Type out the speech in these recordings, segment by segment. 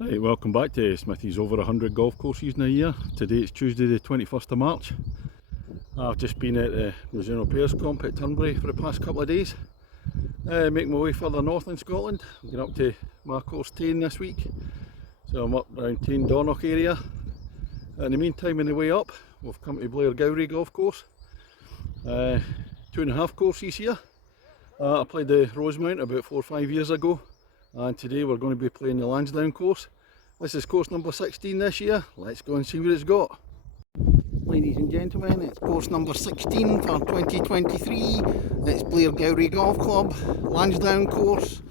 Right, welcome back to Smithy's over 100 golf courses in a year. Today it's Tuesday the 21st of March. I've just been at the Mizuno Pairs Comp at Turnberry for the past couple of days. Making my way further north in Scotland. I'm going up to my course Tane this week. So I'm up around Tane Dornoch area. In the meantime, on the way up, we've come to Blairgowrie golf course. 2.5 courses here. I played the Rosemount about 4 or 5 years ago. And today we're going to be playing the Lansdowne course. This is course number 16 this year. Let's go and see what it's got. Ladies and gentlemen, it's course number 16 for 2023. It's Blairgowrie Golf Club, Lansdowne course.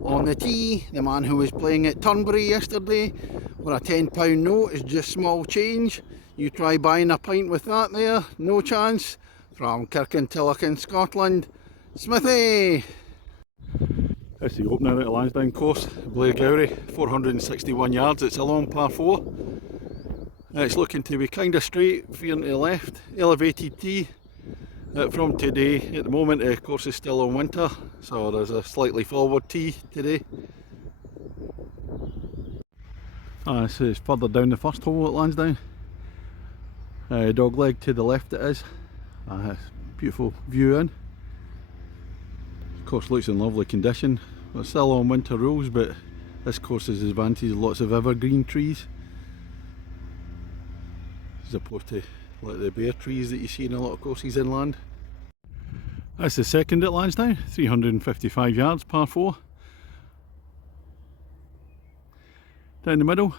On the tee, the man who was playing at Turnberry yesterday, where a £10 note is just small change. You try buying a pint with that there, no chance. From Kirkintilloch in Scotland, Smithy! It's the opener at the Lansdowne course, Blairgowrie, 461 yards. It's a long par 4. It's looking to be kind of straight, veering to the left, elevated tee. From today, at the moment the course is still on winter, so there's a slightly forward tee today. This is further down the first hole at Lansdowne. Dog leg to the left it is. Beautiful view in. Course looks in lovely condition. We're still on winter rules, but this course has advantage of lots of evergreen trees as opposed to like the bare trees that you see in a lot of courses inland. That's the second at Lansdowne, 355 yards, par 4. Down the middle,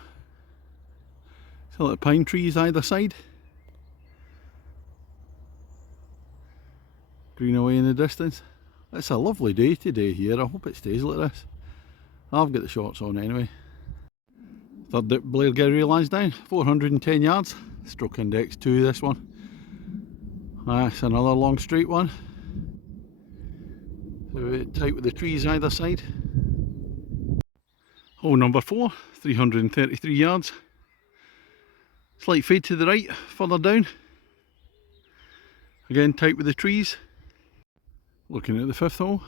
so like pine trees either side. Green away in the distance. It's a lovely day today here. I hope it stays like this. I've got the shorts on anyway. Third at Blairgowrie Lansdowne, 410 yards. Stroke index 2 this one. It's another long straight one. So tight with the trees either side. Hole number 4, 333 yards. Slight fade to the right, further down. Again tight with the trees. Looking at the fifth hole,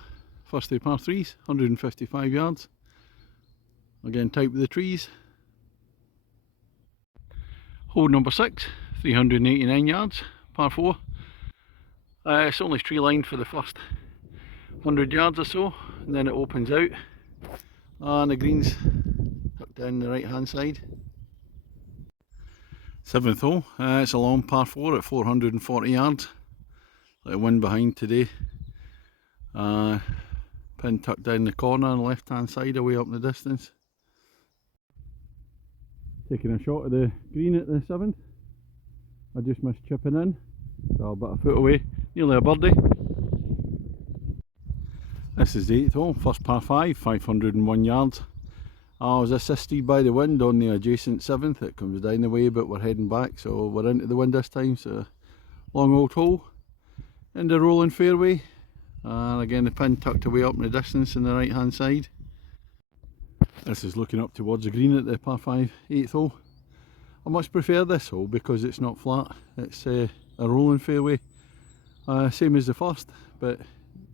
first two par 3s, 155 yards. Again tight with the trees. Hole number 6, 389 yards, par 4. It's only tree lined for the first 100 yards or so, and then it opens out. And the green's tucked down the right hand side. Seventh hole, it's a long par 4 at 440 yards. Like a wind behind today. Pin tucked down the corner on the left hand side, away up in the distance. Taking a shot of the green at the 7th. I just missed chipping in, so about a foot away, nearly a birdie. This is the 8th hole, first par 5, 501 yards. I was assisted by the wind on the adjacent 7th. It comes down the way, but we're heading back, so we're into the wind this time. So long old hole in the rolling fairway. And again the pin tucked away up in the distance on the right hand side. This is looking up towards the green at the par 5 8th hole. I much prefer this hole because it's not flat. It's a rolling fairway, same as the first, but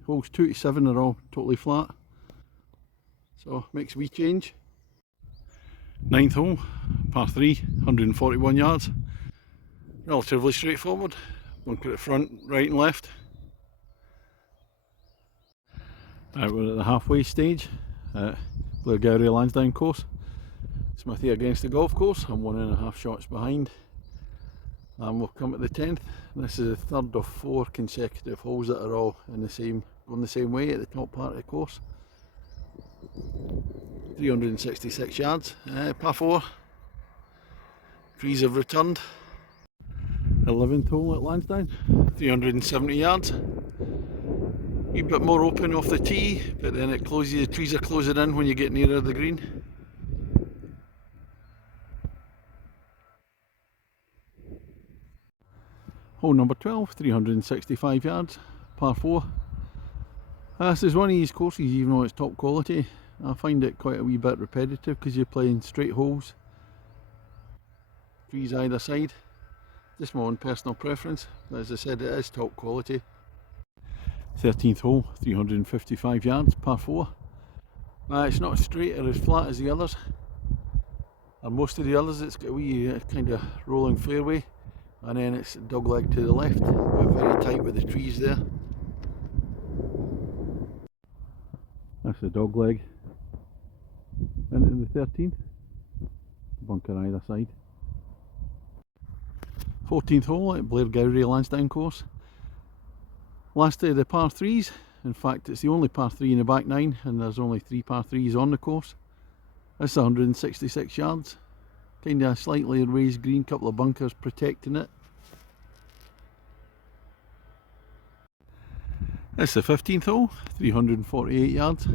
holes 2 to 7 are all totally flat, so makes a wee change. 9th hole, par 3, 141 yards. Relatively straightforward. Bunker at front, right and left. We're at the halfway stage at Blairgowrie Lansdowne course. Smithy against the golf course. I'm 1.5 shots behind. And we've come to the 10th. This is the third of 4 consecutive holes that are all in going the same way at the top part of the course. 366 yards, par 4. Trees have returned. 11th hole at Lansdowne, 370 yards. A wee bit more open off the tee, but then it closes. The trees are closing in when you get nearer the green. Hole number 12, 365 yards, par 4. This is one of these courses, even though it's top quality, I find it quite a wee bit repetitive because you're playing straight holes, trees either side. Just my own personal preference, but as I said, it is top quality. 13th hole, 355 yards, par 4. It's not straight or as flat as the others. And most of the others it's got a wee kind of rolling fairway, and then it's dog leg to the left, but very tight with the trees there. That's the dog leg into the 13th, bunker either side. 14th hole at Blairgowrie Lansdowne course. Last of the par 3s, in fact it's the only par 3 in the back 9, and there's only 3 par 3s on the course. This is 166 yards, kind of slightly raised green, couple of bunkers protecting it. It's the 15th hole, 348 yards.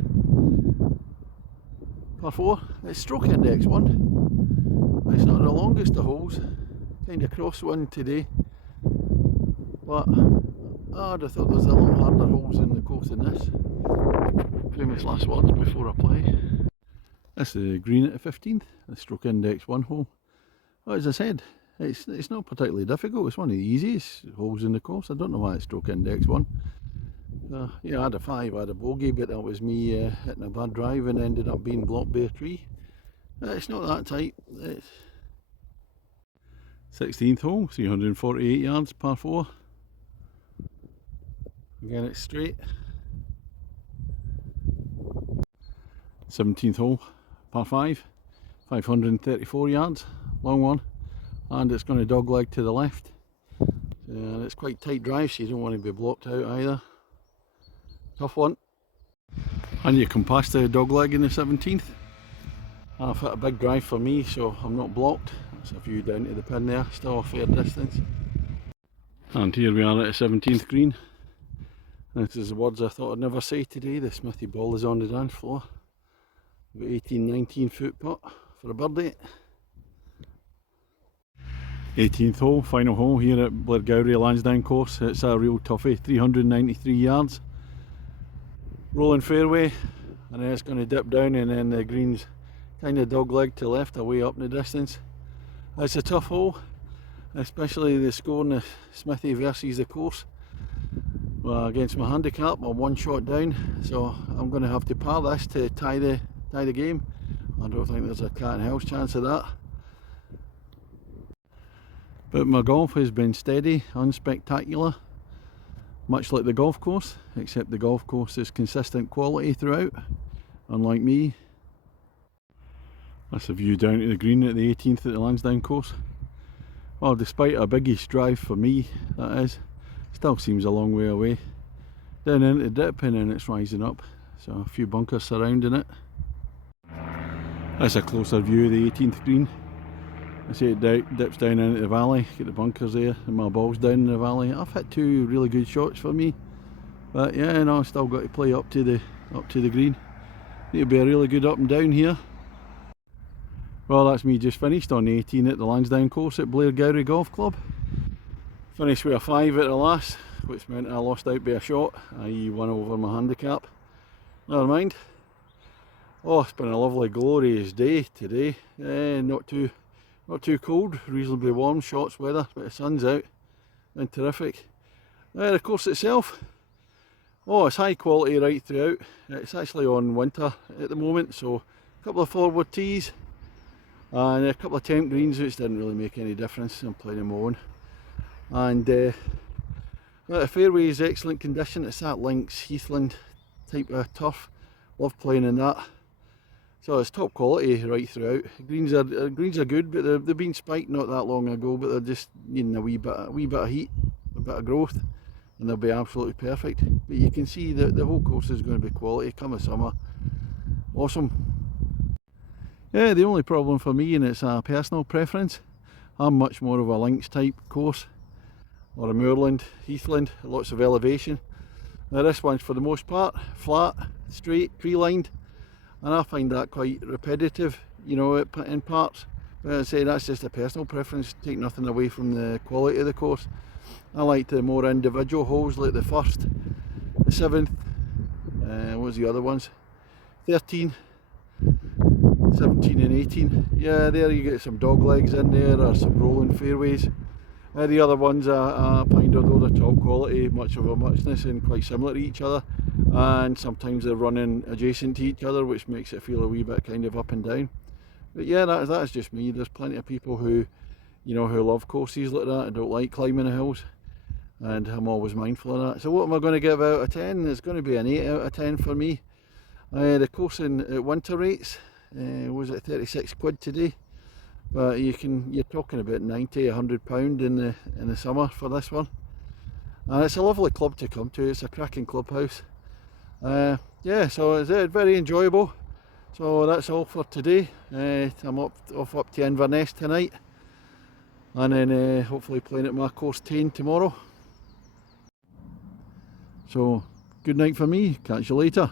Par 4, it's stroke index 1. It's not the longest of holes, kind of cross one today, but I'd have thought there's a lot harder holes in the course than this. Famous last words before I play. This is the green at the 15th, the stroke index 1 hole. Well, as I said, it's not particularly difficult, it's one of the easiest holes in the course. I don't know why it's stroke index 1. Yeah, I had a 5, I had a bogey, but that was me hitting a bad drive and ended up being blocked by a tree. It's not that tight. It's 16th hole, 348 yards, par 4. Again it's straight. 17th hole, par 5, 534 yards, long one, and it's going to dog leg to the left. And it's quite tight drive, so you don't want to be blocked out either. Tough one. And you can pass the dog leg in the 17th. I've hit a big drive for me, so I'm not blocked. That's a view down to the pin there, still a fair distance. And here we are at the 17th green. This is the words I thought I'd never say today. The Smithy ball is on the dance floor. About 18-19 foot putt for a birdie. 18th hole, final hole here at Blairgowrie Lansdowne course. It's a real toughie, 393 yards. Rolling fairway, and then it's going to dip down, and then the green's kind of dog leg to left away up in the distance. It's a tough hole, especially the score in the Smithy versus the course. Well, against my handicap, I'm 1 shot down, so I'm going to have to par this to tie the game. I don't think there's a cat and house chance of that. But my golf has been steady, unspectacular, much like the golf course, except the golf course is consistent quality throughout, unlike me. That's a view down to the green at the 18th at the Lansdowne course. Well, despite a biggish drive for me, that is, still seems a long way away. Down into the dip and then it's rising up, so a few bunkers surrounding it. That's a closer view of the 18th green. I see it dips down into the valley, get the bunkers there, and my ball's down in the valley. I've hit 2 really good shots for me, but yeah, no, I've still got to play up to the green. Need to be a really good up and down here. Well, that's me just finished on the 18 at the Lansdowne course at Blairgowrie Golf Club. Finished with a 5 at the last, which meant I lost out by a shot, i.e. 1 over my handicap. Never mind. Oh, it's been a lovely glorious day today. Not too cold, reasonably warm, shorts weather, but the sun's out and terrific. The course itself, oh, it's high quality right throughout. It's actually on winter at the moment, so a couple of forward tees and a couple of temp greens, which didn't really make any difference. I'm playing them on. And the fairway is excellent condition. It's that links heathland type of turf. Love playing in that. So it's top quality right throughout. Greens are good, but they've been spiked not that long ago, but they're just needing a wee bit of heat, a bit of growth, and they'll be absolutely perfect. But you can see that the whole course is going to be quality come the summer. Awesome. Yeah, the only problem for me, and it's a personal preference, I'm much more of a links type course, or a moorland, heathland, lots of elevation. Now this one's for the most part flat, straight, tree-lined. And I find that quite repetitive, you know, in parts. But as I say, that's just a personal preference, take nothing away from the quality of the course. I like the more individual holes, like the 1st, the 7th, what was the other ones? 13, 17 and 18. Yeah, there you get some dog legs in there, or some rolling fairways. The other ones I find, although they're top quality, much of a muchness and quite similar to each other, and sometimes they're running adjacent to each other, which makes it feel a wee bit kind of up and down. But yeah, that's just me. There's plenty of people who, who love courses like that and don't like climbing the hills, and I'm always mindful of that. So what am I going to give out of 10? It's going to be an 8 out of 10 for me. The course at winter rates was at 36 quid today, but you're talking about 90, £100 in the summer for this one. And it's a lovely club to come to. It's a cracking clubhouse. Yeah, so it's very enjoyable. So that's all for today. I'm off up to Inverness tonight, and then hopefully playing at my course 10 tomorrow. So good night for me. Catch you later.